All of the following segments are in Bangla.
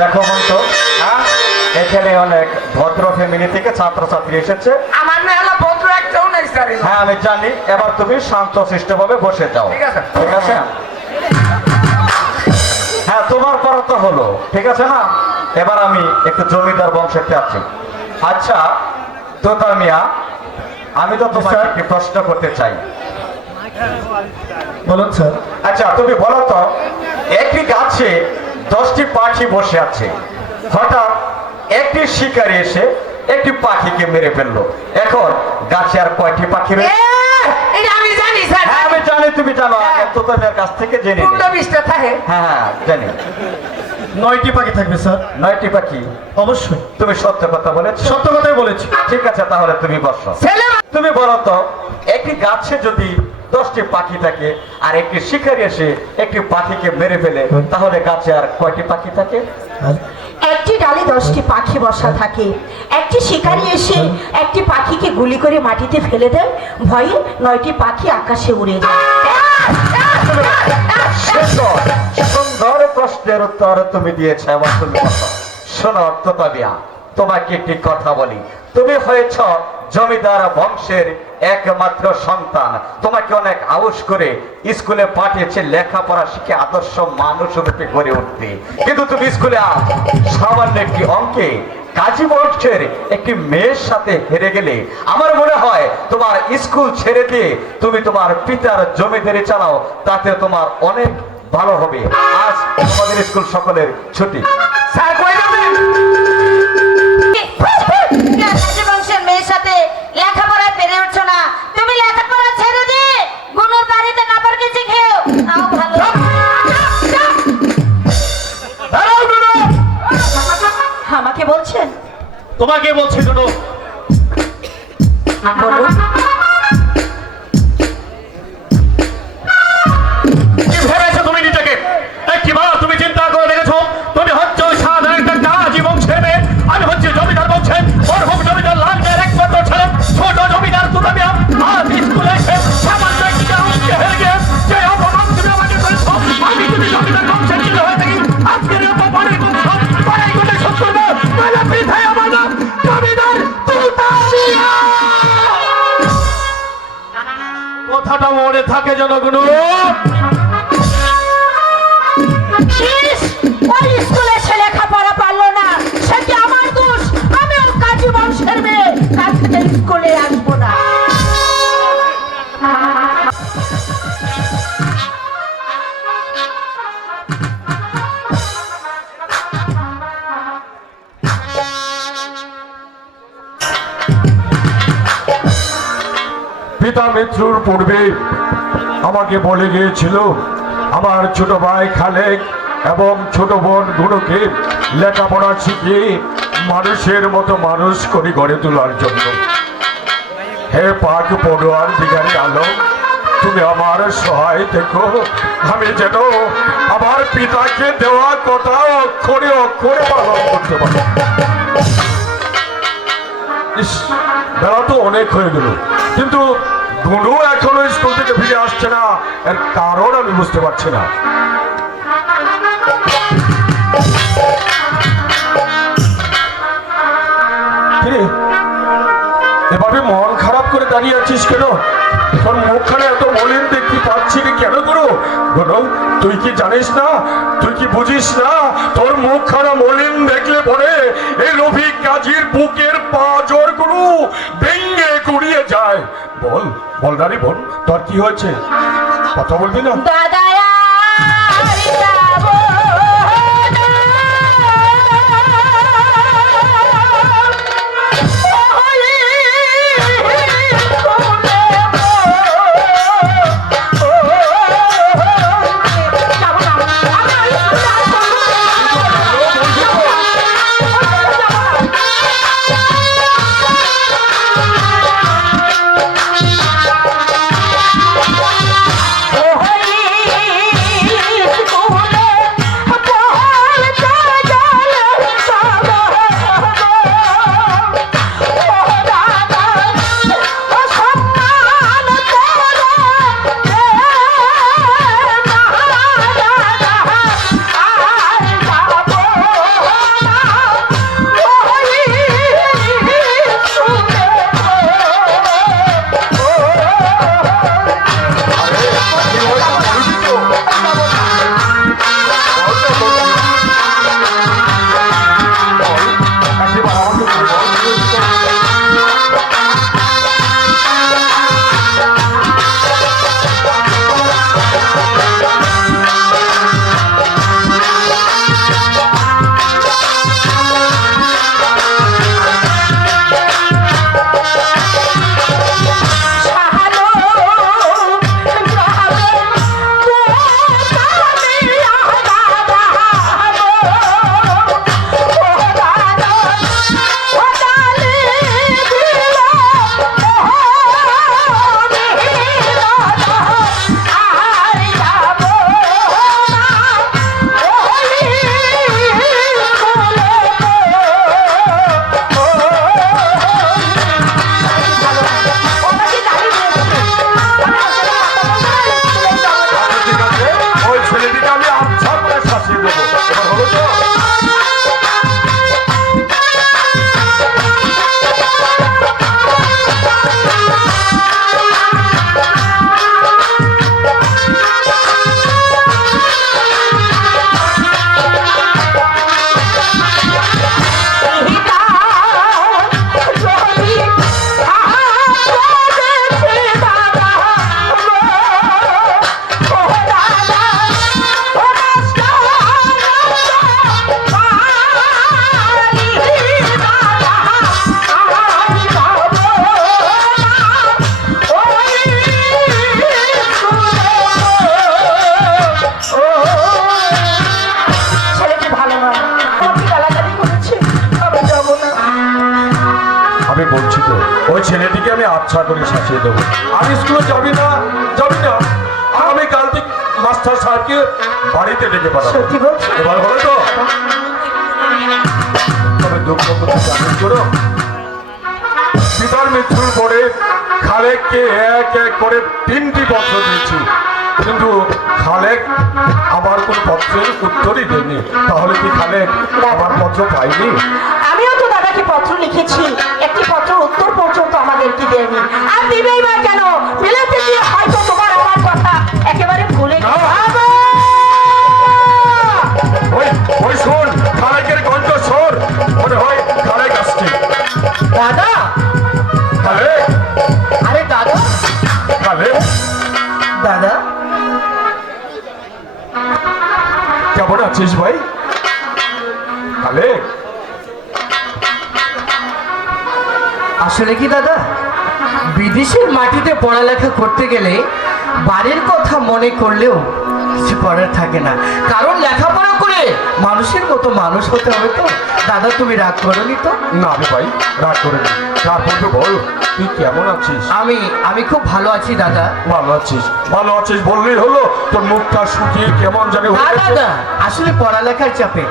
দেখো মন্ত হ্যাঁ? এখানে অনেক ভদ্র ফ্যামিলি থেকে ছাত্রছাত্রী এসেছে। আমার না হলো ভদ্র একটাও নাই স্যার। হ্যাঁ আমি জানি। এবার তুমি শান্ত ভাবে বসে যাও। ঠিক আছে। ঠিক আছে? হ্যাঁ তোমার পর তো হলো। ঠিক আছে না? এবার আমি একটু জমিদার বংশেতে আছি। আচ্ছা তোতা মিয়া আমি তো তোমাকে একটি প্রশ্ন করতে চাই। বলুন স্যার। আচ্ছা তুমি বলো তো একটি গাছে দশটি পাখি বসে আছে। হঠাৎ একটি শিকারি এসে একটি পাখিকে মেরে ফেলল। এখন গাছে আর কয়টি পাখি রয়েছে আমি জানি স্যার। হ্যাঁ আমি জানি তুমি জানো। আগে তো তোমার কাছ থেকে জেনে বিশটা থাকে। হ্যাঁ হ্যাঁ জানি। নয়টি পাখি থাকবে স্যার। নয়টি পাখি? অবশ্যই। তুমি সত্য কথা বলেছ? সত্য কথাই বলেছি। ঠিক আছে তাহলে তুমি বসো। তুমি বলো তো একটি গাছে যদি দশটি পাখি থাকে আর একটি শিকারি এসে একটি পাখিকে মেরে ফেলে। তাহলে গাছে আর কয়টি পাখি থাকে? একটি ডালে দশটি পাখি বসা থাকে। একটি শিকারি এসে একটি পাখিকে গুলি করে মাটিতে ফেলে দেয়। ভয়ে নয়টি পাখি আকাশে উড়ে যায়। সুন্দর সুন্দর প্রশ্নের উত্তর তুমি দিয়েছ বলো। শোনো তোতাবিয়া তোমাকে একটি কথা বলি। তুমি হয়েছ জমিদার বংশের একমাত্র সন্তান। তোমাকে অনেক আউস করে স্কুলে পাঠিয়েছে লেখাপড়া শিখে আদর্শ মানুষ রূপে গড়ে উঠতে। কিন্তু তুমি স্কুলে আজ সামান্য একটি অঙ্কে কাজী বংশের একটি মেয়ের সাথে হেরে গেলে। আমার মনে হয় তোমার স্কুল ছেড়ে দিয়ে তুমি তোমার পিতার জমিদারি চালাও, তাতে তোমার অনেক ভালো হবে। আজ আমাদের স্কুল সকলের ছুটি। তোমাকে বলছি গুরু কথাটা মনে থাকে জনগণ স্কুলে পিতা মৃত্যুর পূর্বে আমাকে বলে গিয়েছিল, আমার ছোট ভাই খালেক এবং ছোট বোন গুলোকে লেখাপড়া শিখিয়ে মানুষের মতো মানুষ করে গড়ে তোলার জন্য। হে পাক পড়ুয়ার দিগারি আলো, তুমি আমার সহায় দেখো। আমি যেন আমার পিতাকে দেওয়া কথা অক্ষরে অক্ষরে পালন করতে পারি। বেলা তো অনেক হয়ে গেল। কিন্তু গুরু এখনও স্কুল থেকে ফিরে আসছে না, এর কারণ আমি বুঝতে পারছি না। মন খারাপ করে দাঁড়িয়ে আছিস কেন? তোর মুখখানে এত মলিন দেখতে পাচ্ছি রে কেন গুরু? গুরু তুই কি জানিস না? তুই কি বুঝিস না? তোর মুখখানা মলিন দেখলে পরে এই রফিক কাজীর বুকের পাজর গুরু ভেঙ্গে কুড়িয়ে যায়। বল বল দাঁড়ি, বল, তোর কি হয়েছে? কথা বলবি না? দাদা আচ্ছা করে শাসিয়ে দেবো। আর স্কুলে যাবি না যাবি না। আমি কাল থেকে মাস্টার সাহেবকে বাড়িতে ডেকে পাঠাবো। এবার তো? তবে দুঃখ করো পিতার মৃত্যুর পরে খালেককে এক এক করে তিনটি পত্র দিয়েছি। কিন্তু খালেক আমার কোন পত্রের উত্তরই দেয়নি। তাহলে কি খালেক আমার পত্র পাইনি আমিও তো দাদাকে পত্র লিখেছি। আমাদেরকে দেয়নি আর দিবেই বা কেন? মিলাতে গিয়ে বিদেশের মাটিতে পড়ালেখা করতে গেলে বাড়ির কথা মনে করলেও কিছু করার থাকে না। কারণ লেখাপড়া করে মানুষের মতো মানুষ হতে হবে তো। দাদা তুমি রাগ করনি তো? না আমি ভাই রাগ করে নি তারপর তো বল তুই কেমন আছিস? আমি আমি খুব ভালো আছি দাদা। ভালো আছিস? ভালো আছিস বললেই হলো তোর মুখটা শুকিয়ে কেমন জানি। দাদা আসলে পড়ালেখার চাপে।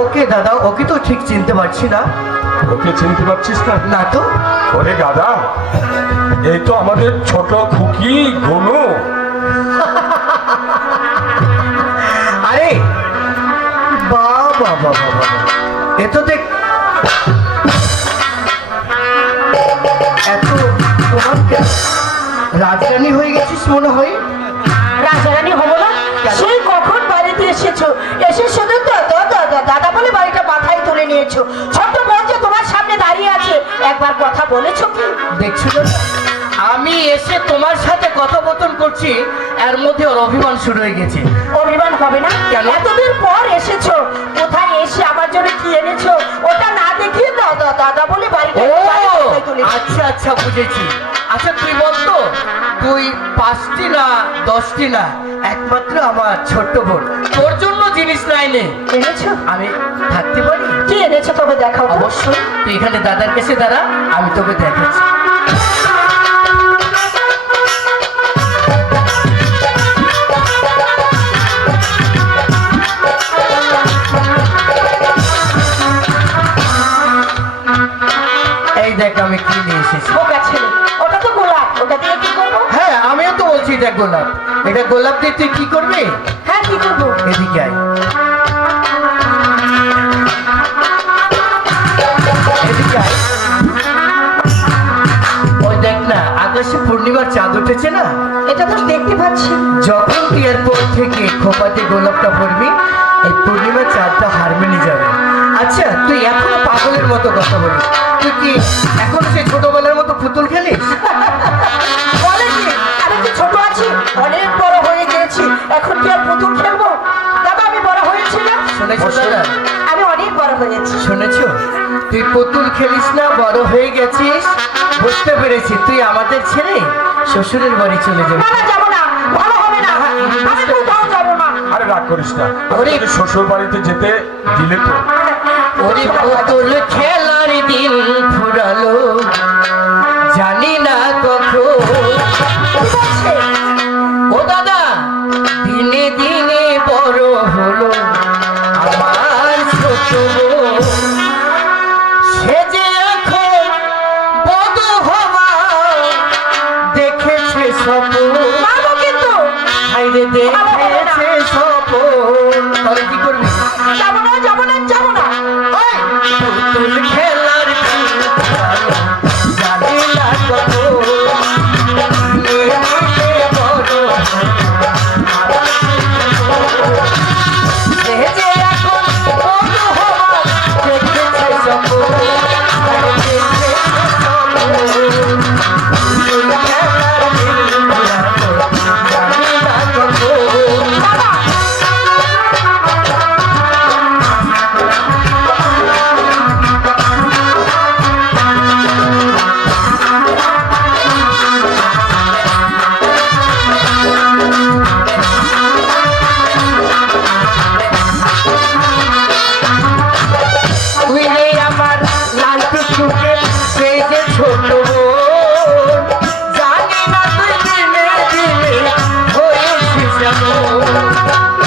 ওকে দাদা ওকে তো ঠিক চিনতে পারছি না। ওকে চিনতে পারছিস না? না তো। ওরে গাদা এই তো আমাদের ছোট খুকি গনু আরে বাবা বাবা বাবা। এ তো দেখ এত তোমার কে- রাজরানী হয়ে গেছিস মনে হয়? রাজারানী হব না? সেই কখন বাড়িতে এসেছ? এসে শুধু দাদা বলে বাড়িটা মাথায় তুলে নিয়েছো। ছোট্ট যে তোমার সামনে দাঁড়িয়ে আছে একবার কথা বলেছ কি দেখছ? আমি এসে তোমার সাথে কথোপকথন করছি এর মধ্যে ওর অভিমান শুরু হয়ে গেছে। অভিমান হবে না? কেন? এতদিন পর এসেছ। কোথায় এসে আমার জন্য কি এনেছো? ওটা না দেখিয়ে দাদা দাদা বলে তুলে আচ্ছা আচ্ছা বুঝেছি। আচ্ছা তুই বলতো? তুই পাঁচটি না দশটি না একমাত্র আমার ছোট্ট বোন। তোর জন্য জিনিস নাই নে এনেছো? আমি থাকতে পারি? কি এনেছো তবে দেখাও অবশ্যই। তুই এখানে দাদার কাছে দাঁড়া আমি তোকে দেখাচ্ছি। গোলাপ এটা গোলাপ দিয়ে তুই কি করবি? হ্যাঁ কি করব? এদিকে আয়। এদিকে আয়। ওই দেখ না আকাশে পূর্ণিমার চাঁদ উঠেছে না? এটা তো দেখতে পাচ্ছি। যখন তুই এরপর থেকে খোপাতে গোলাপটা পড়বি এই পূর্ণিমার চাঁদটা হার মেনে যাবে। আচ্ছা তুই এখনও পাগলের মতো কথা বলিস। তুই কি এখন সেই ছোটবেলার মতো পুতুল খেলিস? বলে এখন কি আর পুতুল খেলব? দাদা আমি বড় হয়েছি না শুনেছো দাদা? আমি অনেক বড় হয়েছি। শুনেছো? তুই পুতুল খেলিস না বড় হয়ে গেছিস। বুঝতে পেরেছি তুই আমাদের ছেড়ে শ্বশুরের বাড়ি চলে যাবি। না যাব না। ভালো হবে না। আমি কোথাও যাব না। আরে রাগ করিস না। ওরে- শ্বশুর বাড়িতে যেতে দিলে তো। ওরে পুতুল খেলার দিন ফুরালো। গেল